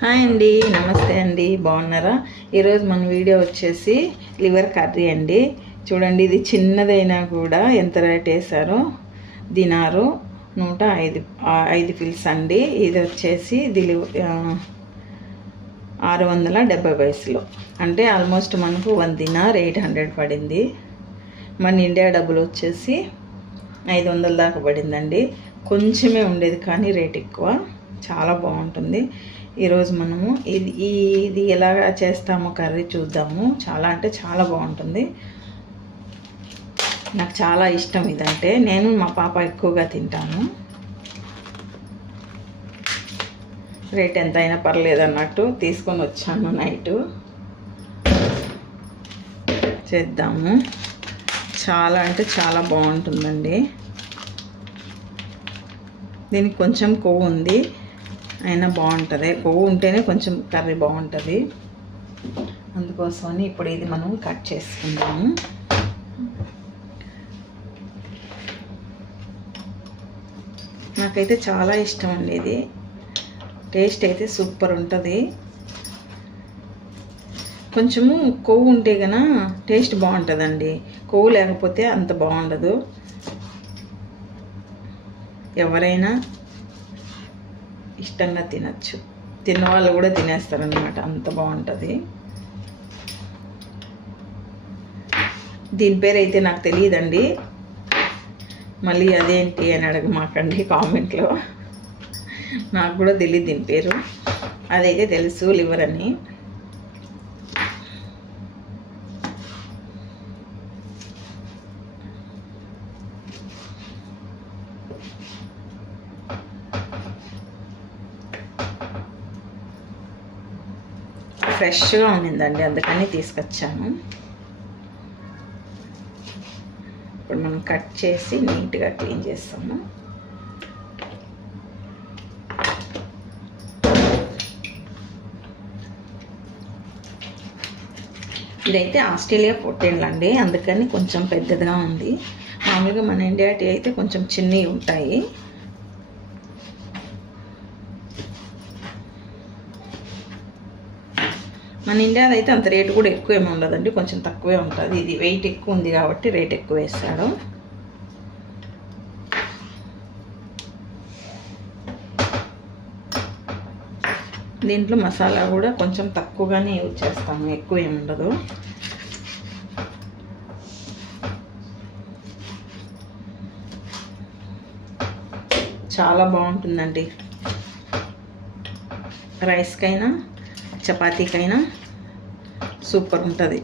Hi అండి నమస్తే అండి బాగున్నారా? ఈరోజు మన వీడియో వచ్చేసి లివర్ కర్రీ అండి. చూడండి ఇది చిన్నదైనా కూడా ఎంత రేట్ వేసారో దినారు నూట ఐదు ఐదు పిల్స్ అండి. ఇది వచ్చేసి దిలి ఆరు వందల డెబ్బై పైసలు. అంటే ఆల్మోస్ట్ మనకు వన్ దినార్ ఎయిట్ హండ్రెడ్ పడింది. మన ఇండియా డబ్బులు వచ్చేసి ఐదు వందల దాకా పడిందండి. కొంచెమే ఉండేది కానీ రేట్ ఎక్కువ. చాలా బాగుంటుంది. ఈరోజు మనము ఇది ఇది ఎలా చేస్తామో కర్రీ చూద్దాము. చాలా అంటే చాలా బాగుంటుంది. నాకు చాలా ఇష్టం ఇదంటే. నేను మా పాప ఎక్కువగా తింటాను. రేట్ ఎంత అయినా పర్లేదు అన్నట్టు తీసుకొని వచ్చాను నైటు. చేద్దాము. చాలా అంటే చాలా బాగుంటుందండి. దీనికి కొంచెం కొవ్వు ఉంది. అయినా బాగుంటుంది. కొవ్వు ఉంటేనే కొంచెం కర్రీ బాగుంటుంది. అందుకోసమని ఇప్పుడు ఇది మనం కట్ చేసుకుందాము. నాకైతే చాలా ఇష్టం అండి ఇది. టేస్ట్ అయితే సూపర్ ఉంటుంది. కొంచెము కొవ్వు ఉంటే గన టేస్ట్ బాగుంటుందండి. కొవ్వు లేకపోతే అంత బాగుండదు. ఎవరైనా ఇష్టంగా తినచ్చు. తిన్న వాళ్ళు కూడా తినేస్తారనమాట అంత బాగుంటుంది. దీని పేరు అయితే నాకు తెలియదండి. మళ్ళీ అదేంటి అని అడగమాకండి కామెంట్లో. నాకు కూడా తెలియదు దీని పేరు. అదైతే తెలుసు లివర్ అని. ఫ్రెష్గా ఉండిందండి అందుకని తీసుకొచ్చాను. ఇప్పుడు మనం కట్ చేసి నీట్గా క్లీన్ చేస్తాము ఇదైతే ఆస్ట్రేలియా పొట్టేళ్ళు అండి అందుకని కొంచెం పెద్దదిగా ఉంది. మామూలుగా మన ఇండియా టీ అయితే కొంచెం చిన్నవి ఉంటాయి. మన ఇండియాలో అయితే అంత రేటు కూడా ఎక్కువ ఏమి ఉండదండి. కొంచెం తక్కువే ఉంటుంది. ఇది వెయిట్ ఎక్కువ ఉంది కాబట్టి రేట్ ఎక్కువ వేస్తాడు దీంట్లో మసాలా కూడా కొంచెం తక్కువగానే యూజ్ చేస్తాము. ఎక్కువ ఏమి ఉండదు. చాలా బాగుంటుందండి. రైస్కైనా చపాతీకైనా సూపర్ ఉంటుంది.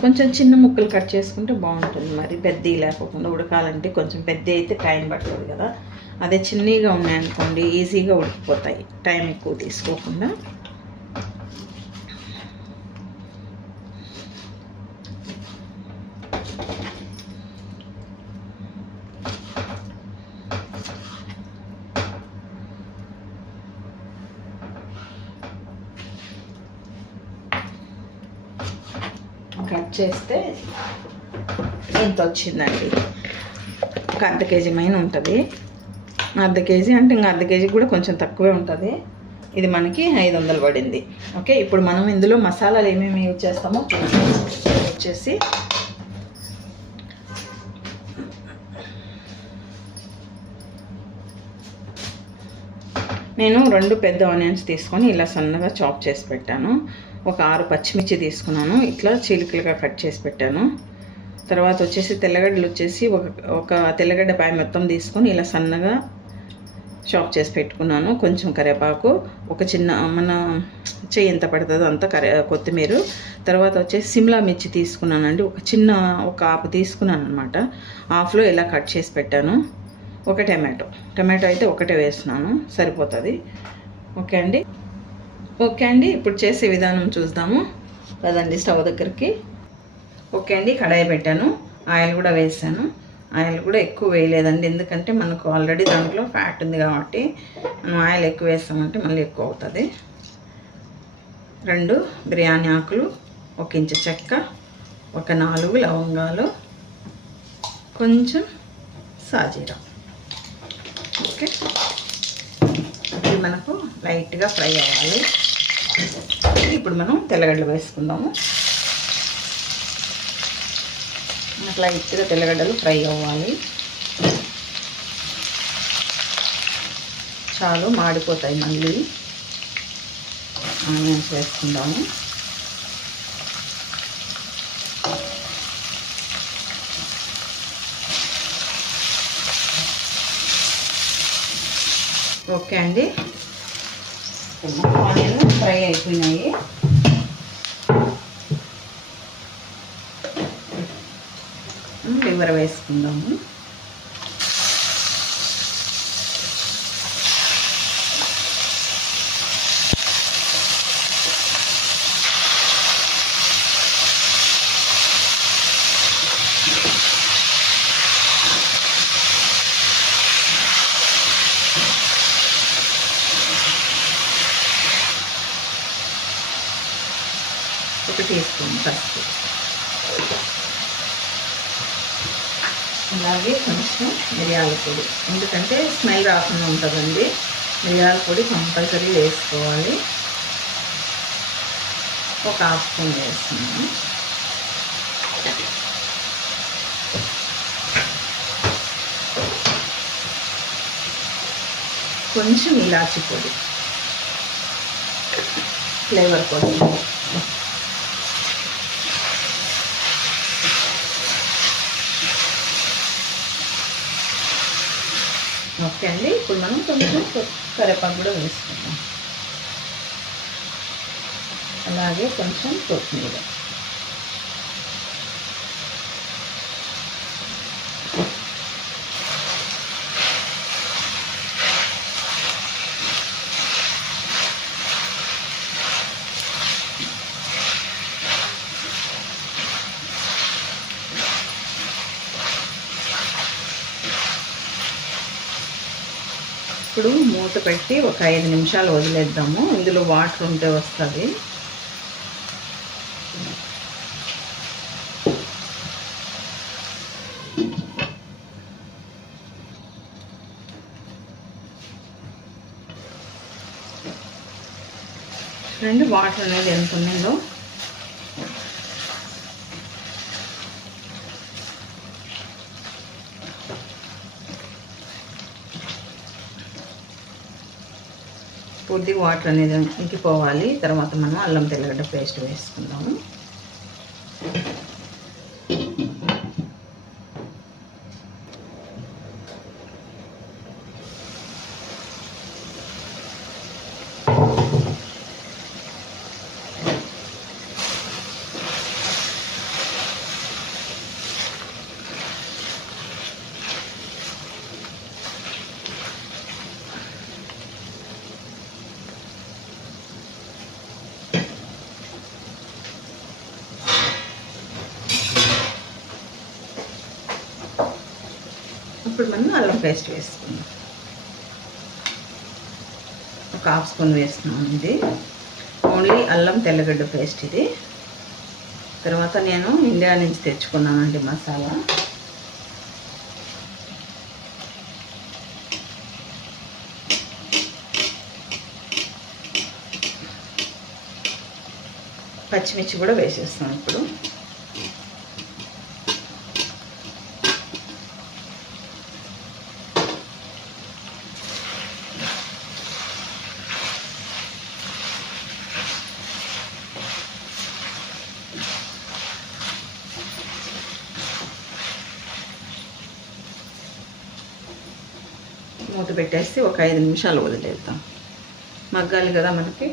కొంచెం చిన్న ముక్కలు కట్ చేసుకుంటే బాగుంటుంది మరి. పెద్దవి లేకోకుండా ఉడకాలంటే కొంచెం పెద్ద అయితే టైం పడుతుంది కదా. అదే చిన్నగా ఉన్నాయనుకోండి ఈజీగా ఉడికిపోతాయి. టైం ఎక్కువ తీసుకోకుండా కట్ చేస్తే ఎంత వచ్చిందండి. ఒక అర్ధ కేజీ మైన ఉంటుంది. అర్ధ కేజీ అంటే ఇంకా అర్ధ కేజీ కూడా కొంచెం తక్కువే ఉంటుంది. ఇది మనకి ఐదు వందలు పడింది. ఓకే ఇప్పుడు మనం ఇందులో మసాలాలు ఏమేమి యూజ్ చేస్తామో వచ్చేసి నేను రెండు పెద్ద ఆనియన్స్ తీసుకొని ఇలా సన్నగా చాప్ చేసి పెట్టాను. ఒక ఆరు పచ్చిమిర్చి తీసుకున్నాను. ఇట్లా చీలికలుగా కట్ చేసి పెట్టాను. తర్వాత వచ్చేసి తెల్లగడ్డలు వచ్చేసి ఒక ఒక తెల్లగడ్డ పాయ మొత్తం తీసుకొని ఇలా సన్నగా చాప్ చేసి పెట్టుకున్నాను. కొంచెం కరివేపాకు ఒక చిన్న మన చెయ్యి ఎంత పడుతుందో అంత కరే కొత్తిమీర. తర్వాత వచ్చేసి సిమ్లా మిర్చి తీసుకున్నానండి. ఒక చిన్న ఒక ఆపు తీసుకున్నాను అనమాట హాఫ్లో ఇలా కట్ చేసి పెట్టాను. ఒక టమాటో. టమాటో అయితే ఒకటే వేస్తున్నాను. సరిపోతుంది. ఓకే అండి? ఓకే అండి. ఇప్పుడు చేసే విధానం చూద్దాము. కదండి స్టవ్ దగ్గరికి. ఓకే అండి కడాయి పెట్టాను. ఆయిల్ కూడా వేసాను. ఆయిల్ కూడా ఎక్కువ వేయలేదండి ఎందుకంటే మనకు ఆల్రెడీ దాంట్లో ఫ్యాట్ ఉంది కాబట్టి మనం ఆయిల్ ఎక్కువ వేస్తామంటే మళ్ళీ ఎక్కువ అవుతుంది. రెండు బిర్యానీ ఆకులు ఒక ఇంచు చెక్క ఒక నాలుగు లవంగాలు కొంచెం సాజీరా. ఓకే? ఇది మనకు లైట్గా ఫ్రై అవ్వాలి. ఇప్పుడు మనం తెల్లగడ్డలు వేసుకుందాము. మనకు లైట్గా తెల్లగడ్డలు ఫ్రై అవ్వాలి. చాలు మాడిపోతాయి మళ్ళీ. ఆనియన్స్ వేసుకుందాము. ఓకే అండి. ఆనియన్ ఫ్రై అయిపోయినాయి. లివర్ వేసుకుందాము ఒక టీ స్పూన్ పసుపు అలాగే కొంచెం మిరియాల పొడి. ఎందుకంటే స్మెల్ రాకుండా ఉంటుందండి. మిరియాల పొడి కంపల్సరీ వేసుకోవాలి. ఒక హాఫ్ స్పూన్ వేస్తున్నాను. కొంచెం ఇలాచి పొడి. ఫ్లేవర్ కోసం ఓకే అండి. ఇప్పుడు మనం కొంచెం కరివేపాకు కూడా వేసుకుందాం. అలాగే కొంచెం కొత్తిమీర. ఇప్పుడు మూత పెట్టి ఒక ఐదు నిమిషాలు వదిలేద్దాము. ఇందులో వాటర్ ఉంటే వస్తుంది. రెండు వాటర్ అనేది ఎంత ఉందో పూర్తిగా వాటర్ అనేది ఇంకిపోవాలి. తర్వాత మనం అల్లం తెల్లగడ్డ పేస్ట్ వేసుకుందాము. ఇప్పుడు మనం అల్లం పేస్ట్ వేసుకుందాం. ఒక హాఫ్ స్పూన్ వేస్తున్నాం ఇది. ఓన్లీ అల్లం తెల్లగడ్డ పేస్ట్ ఇది. తర్వాత నేను ఇండియా నుంచి తెచ్చుకున్నానండి మసాలా. పచ్చిమిర్చి కూడా వేసేస్తాం ఇప్పుడు. మూత పెట్టేసి ఒక ఐదు నిమిషాలు వదిలేద్దాం. మగ్గాలి కదా మనకి?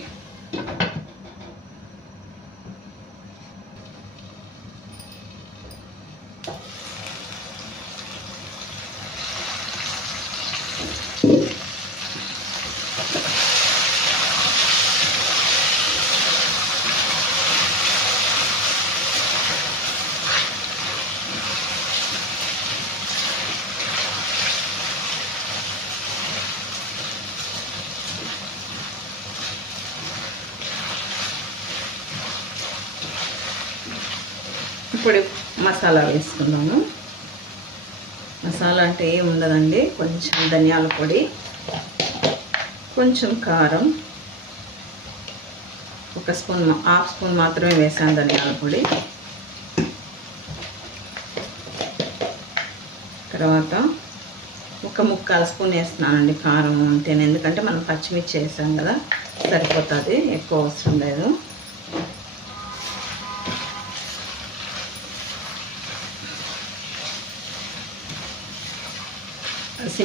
ఇప్పుడు మసాలా వేసుకున్నాము మసాలా అంటే ఏం ఉండదండి కొంచెం ధనియాల పొడి కొంచెం కారం ఒక స్పూన్ హాఫ్ స్పూన్ మాత్రమే వేసాను ధనియాల పొడి. తర్వాత ఒక ముక్కాల స్పూన్ వేస్తున్నానండి కారం అంతేనే? ఎందుకంటే మనం పచ్చిమిర్చి వేసాం కదా సరిపోతుంది ఎక్కువ అవసరం లేదు.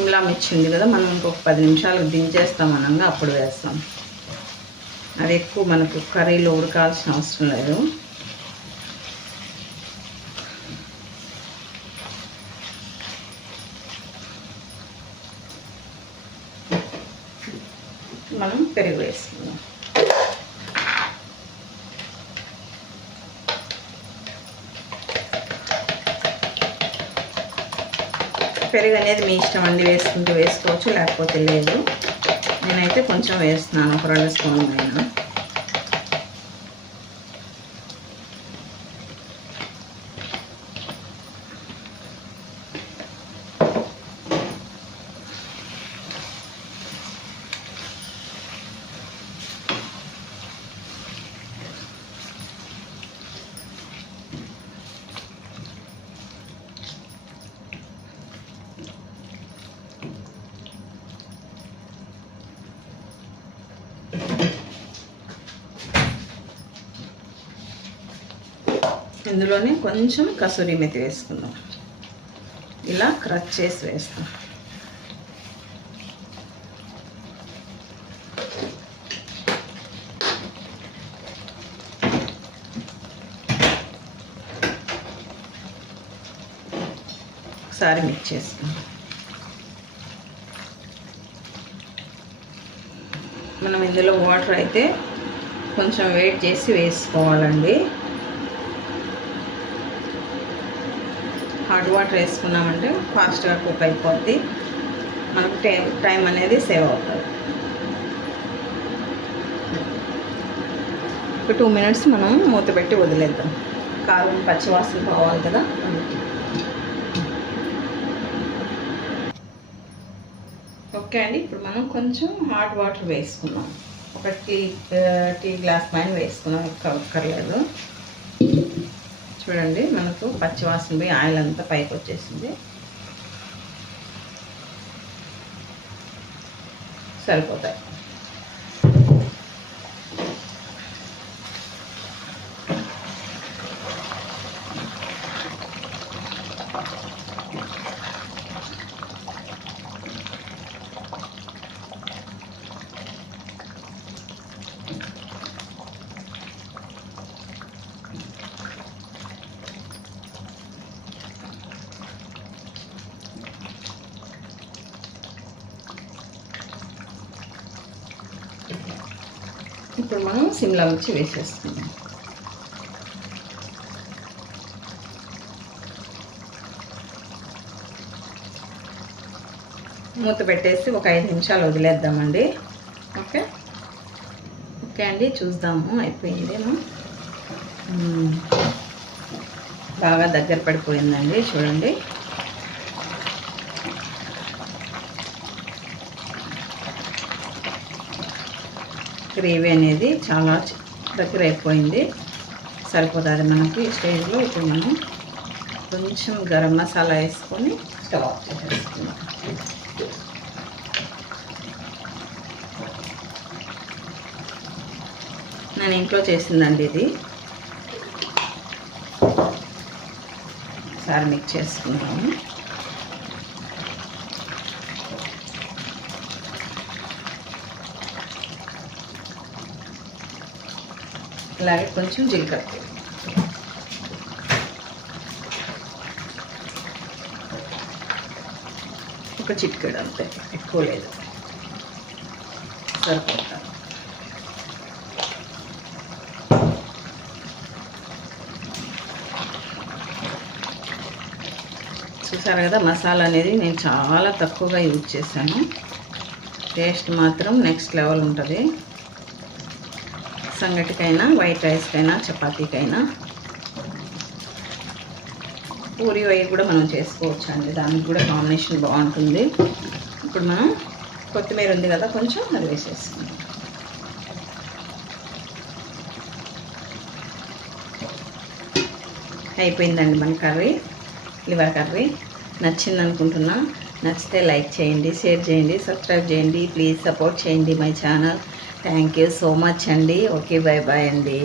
సిమ్లా మిర్చి ఉంది కదా మనం ఇంకొక పది నిమిషాలు దించేస్తాం అనంగా అప్పుడు వేస్తాం. అది ఎక్కువ మనకు కర్రీలో ఉడకాల్సిన అవసరం లేదు మనం పెరుగు వేసుకుందాం పెరుగు అనేది మీ ఇష్టం అండి వేసుకుంటూ వేసుకోవచ్చు లేకపోతే లేదు. నేనైతే కొంచెం వేస్తున్నాను ఒక రెండు స్పూన్ అయినా ఇందులోనే కొంచెం కసూరి మెతి వేసుకుందాం. ఇలా క్రచ్ చేసి వేస్తాం. ఒకసారి మిక్స్ చేసుకుందాం. మనం ఇందులో వాటర్ అయితే కొంచెం వెయిట్ చేసి వేసుకోవాలండి. హాట్ వాటర్ వేసుకున్నామంటే ఫాస్ట్గా కుక్ అయిపోద్ది. మనకు టైం టైం అనేది సేవ్ అవుతుంది. ఒక టూ మినిట్స్ మనం మూత పెట్టి వదిలేద్దాం. కారం పచ్చివాసన పోవాలి కదా. ఓకే అండి ఇప్పుడు మనం కొంచెం హాట్ వాటర్ వేసుకున్నాం ఒక టీ టీ గ్లాస్ పైన వేసుకున్నాం ఎక్కువ చూడండి మనకు పచ్చివాసన పోయి ఆయిల్ అంతా పైకి వచ్చేసింది. సరిపోతాయి. ఇప్పుడు మనం సిమ్లా మిర్చి వేసేస్తున్నాం. మూత పెట్టేసి ఒక ఐదు నిమిషాలు వదిలేద్దామండి. ఓకే? ఓకే అండి చూద్దాము. అయిపోయిందేమో బాగా దగ్గర పడిపోయిందండి చూడండి. గ్రేవీ అనేది చాలా దగ్గర అయిపోయింది. సరిపోతుంది మనకి స్టేజ్లో. ఇప్పుడు మనం కొంచెం గరం మసాలా వేసుకొని స్టవ్ ఆఫ్ చేసేసుకుందాం. నేను ఇంట్లో చేసిందండి ఇది. సార్ మిక్స్ చేసుకుంటాము అలాగే కొంచెం జీలకర్ర. ఒక చిటికెడు అంతే ఎక్కువ లేదు. సరిపోతా. చూసారు కదా మసాలా అనేది నేను చాలా తక్కువగా యూజ్ చేశాను. టేస్ట్ మాత్రం నెక్స్ట్ లెవెల్ ఉంటుంది. సంగటికైనా వైట్ రైస్కైనా చపాతీకైనా. పూరి వై కూడా మనం చేసుకోవచ్చు అండి దానికి కూడా కాంబినేషన్ బాగుంటుంది. ఇప్పుడు మనం కొత్తిమీర ఉంది కదా కొంచెం అది వేసేసుకుందాం. అయిపోయిందండి మన కర్రీ లివర్ కర్రీ. నచ్చింది అనుకుంటున్నా. నచ్చితే లైక్ చేయండి షేర్ చేయండి సబ్స్క్రైబ్ చేయండి. ప్లీజ్ సపోర్ట్ చేయండి my channel. Thank you so much అండి ఓకే బాయ్ బాయ్ అండి